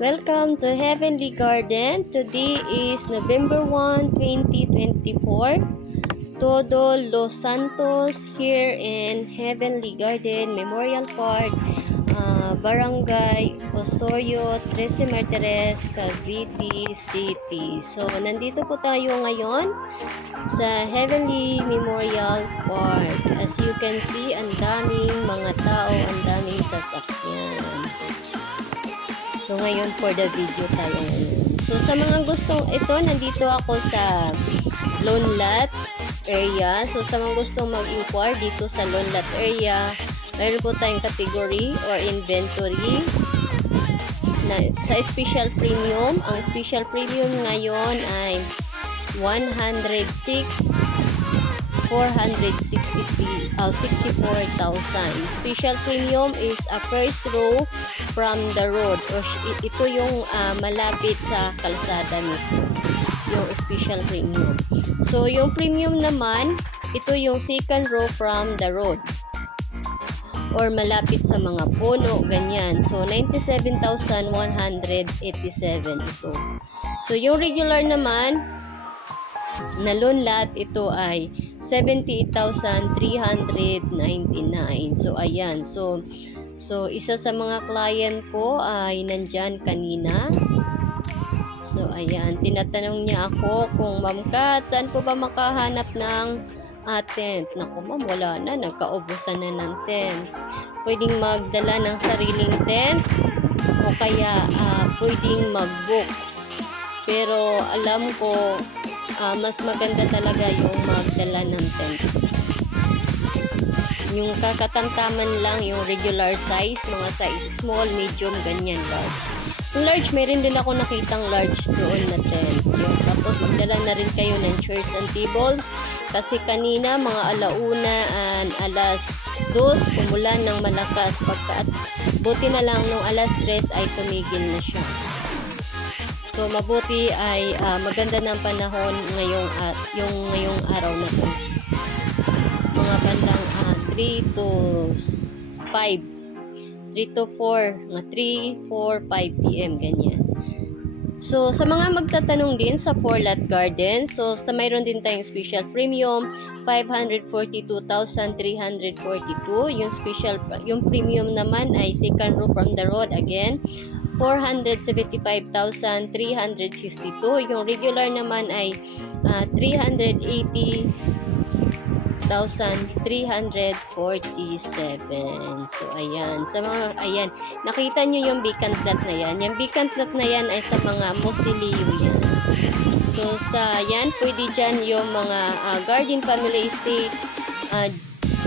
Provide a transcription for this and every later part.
Welcome to Heavenly Garden. Today is November 1, 2024. Todo Los Santos here in Heavenly Garden Memorial Park, Barangay Osorio, Trece Martires, Cavite City. So, nandito po tayo ngayon sa Heavenly Memorial Park. As you can see, ang daming mga tao, ang daming sasakyan. So, ngayon for the video tayo ngayon. So, sa mga gustong ito, nandito ako sa Lone Lot area. So, sa mga gustong mag-inquire dito sa Lone Lot area, mayroon po tayong category or inventory na, sa special premium. Ang special premium ngayon ay 64,000. Special premium is a first row from the road. O, ito yung malapit sa kalsada mismo. Yung special premium. So, yung premium naman, ito yung second row from the road. Or malapit sa mga puno, ganyan. So, 97,187 ito. So, yung regular naman, na loan lot, ito ay 78,399. So, ayan. So, isa sa mga client ko ay nandyan kanina. So, ayan. Tinatanong niya ako kung, Ma'am Kat, saan po ba makahanap ng tent? Naku, ma'am, wala na. Nagkaubusan na ng tent. Pwedeng magdala ng sariling tent o kaya pwedeng mag-book. Pero, alam ko, mas maganda talaga yung magdala ng tent. Yung kakatamtaman lang yung regular size, mga size small, medium, ganyan, large. Yung large, meron din ako nakitang large doon na tent. Yung, tapos magdala na rin kayo ng chairs and tables kasi kanina mga alauna and alas 2 umulan ng malakas buti na lang nung alas 3 ay tumigil na siya. So, mabuti ay maganda ng panahon ngayong araw na to. Mga bandang 3 to 5, 3 to 4, mga 3, 4, 5 p.m. ganyan. So, sa mga magtatanong din sa 4-lot garden, so sa mayroon din tayong special premium, 542,342. Yung premium naman ay second row from the road again. 475,352. Yung regular naman ay 380,347. So, ayan. Sa mga, ayan. Nakita nyo yung vacant lot na yan. Yung vacant lot na yan ay sa mga mausoleo yan. So, sa yan, pwede dyan yung mga garden family estate,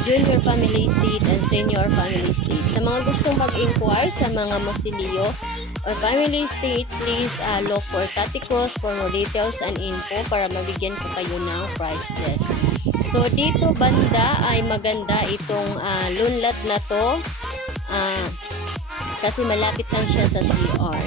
junior family estate, and senior family estate. Sa mga gustong mag-inquire sa mga mausoleo or family estate, please look for Caticos for more details and info para mabigyan ko kayo ng price list. So, dito banda ay maganda itong loan lot na to kasi malapit lang siya sa CR.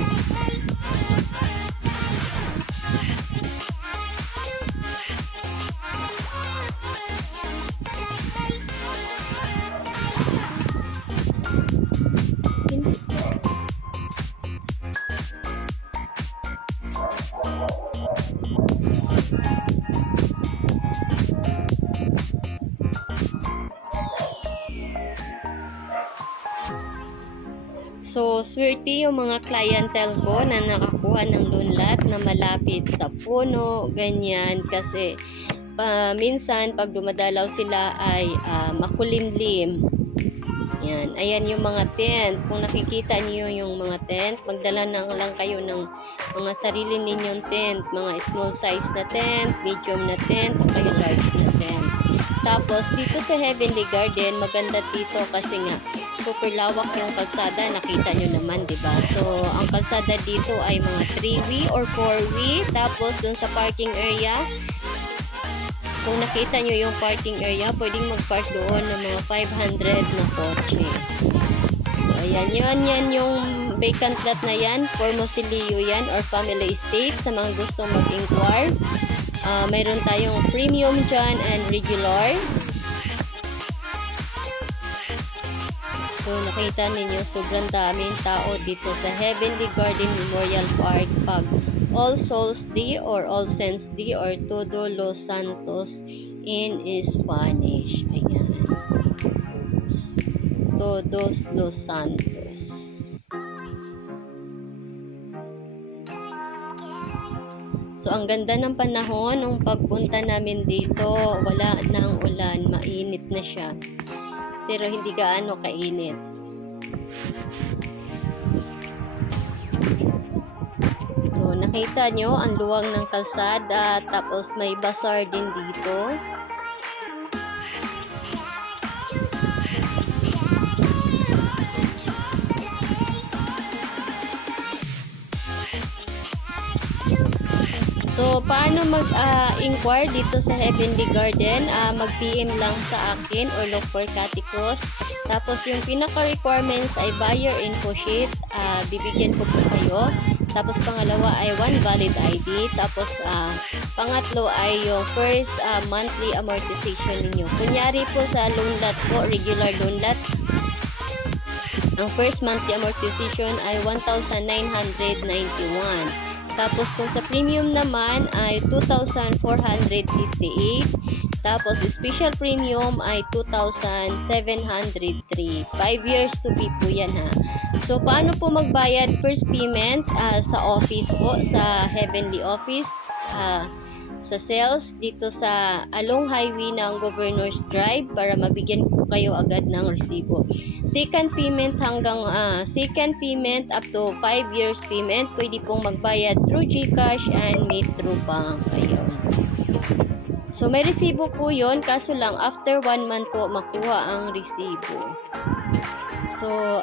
So, swerte yung mga clientele ko na nakakuha ng loan lot na malapit sa puno, ganyan, kasi minsan pag dumadalaw sila ay makulimlim. Yan, ayan yung mga tent. Kung nakikita niyo yung mga tent, magdala lang kayo ng mga sarili ninyong tent, mga small size na tent, medium na tent, o kaya large na tent. Tapos, dito sa Heavenly Garden, maganda dito kasi nga, super lawak yung kalsada, nakita nyo naman, diba? So, ang kalsada dito ay mga 3-way or 4-way. Tapos, dun sa parking area, kung nakita nyo yung parking area, pwedeng mag-park doon ng mga 500 na kotse. So, ayan, yan yung vacant lot na yan, for mausoleo yan, or family estate, sa mga gustong mag-inquire. Mayroon tayong premium dyan and regular. So, So nakita ninyo sobrang daming tao dito sa Heavenly Garden Memorial Park pag All Souls Day or All Saints Day or Todo Los Santos in Spanish. Ayan. Todos Los Santos. So, ang ganda ng panahon nung pagpunta namin dito. Wala nang ulan. Mainit na siya. Pero hindi gaano kainit. So, nakita nyo ang luwang ng kalsada. Tapos may bazaar din dito. So, paano mag-inquire dito sa Heavenly Garden? Mag-PM lang sa akin or look for Kati Cruz. Tapos, yung pinaka-requirements ay buyer info sheet. Bibigyan ko po kayo. Tapos, pangalawa ay one valid ID. Tapos, pangatlo ay yung first monthly amortization ninyo. Kunyari po sa loan lot po, regular loan lot, ang first monthly amortization ay 1,991. Tapos kung sa premium naman ay 2,458. Tapos special premium ay 2,703. 5 years to be po yan ha. So paano po magbayad? First payment sa office po, sa Heavenly Office, sa sales dito sa along highway ng Governor's Drive para mabigyan po kayo agad ng resibo. Second payment second payment up to 5 years payment, pwede pong magbayad through GCash and Metro Bank. Ayun. So may resibo po yon, kaso lang after 1 month po makuha ang resibo. So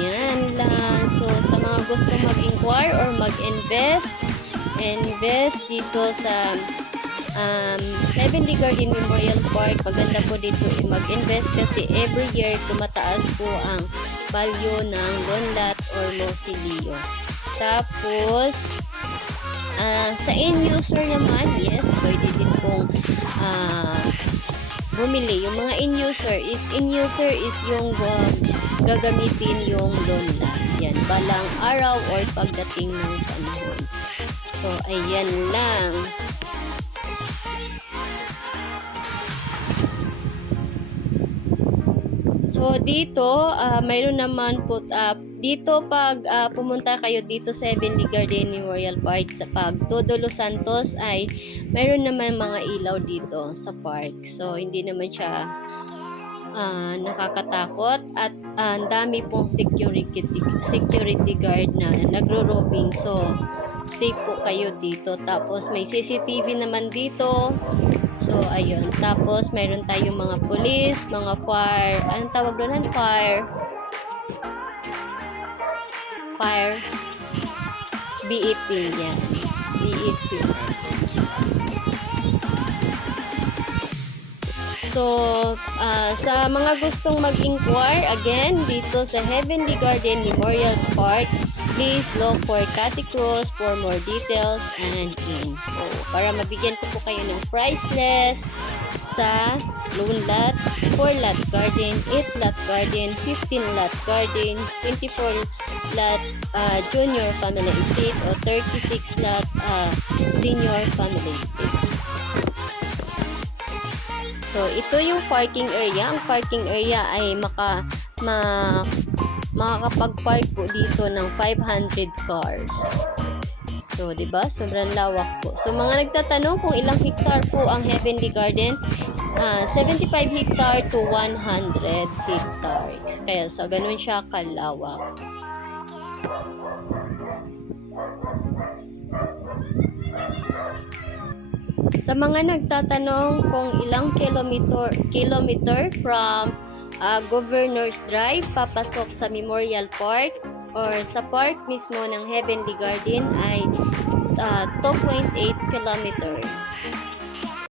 yan lang. So sa mga gusto mag-inquire or mag-invest dito sa Heavenly Garden Memorial Park, maganda po dito mag-invest kasi every year tumataas po ang value ng loan lot or Mosilio. Tapos sa end user naman, yes, pwede din pong bumili. Yung mga in user is yung gagamitin yung loan lot. Yan, balang araw or pagdating ng panahon. So, ayan lang. So, dito, mayroon naman po, dito pag pumunta kayo dito sa Heavenly Garden Memorial Park sa Todo Los Santos ay mayroon naman mga ilaw dito sa park. So, hindi naman siya nakakatakot at ang dami pong security guard na nagro-roaming. So, safe po kayo dito. Tapos may CCTV naman dito. So ayun. Tapos mayroon tayong mga police, mga fire. Anong tawag doon? Fire. BEP yan. BEP. So, sa mga gustong mag-inquire, again, dito sa Heavenly Garden Memorial Park, please look for Kati Cruz for more details and info. Para mabigyan ko po kayo ng price list sa loan lot, 4 lot garden, 8 lot garden, 15 lot garden, 24 lot junior family estate, o 36 lot senior family estates. So, ito yung parking area. Ang parking area ay makakapag-park po dito ng 500 cars. So, 'di ba? Sobrang lawak po. So, mga nagtatanong kung ilang hectare po ang Heavenly Garden, 75 hectare to 100 hectares. Kaya sa ganun siya kalawak. Sa mga nagtatanong kung ilang kilometer from Governor's Drive papasok sa Memorial Park or sa park mismo ng Heavenly Garden ay 2.8 kilometer.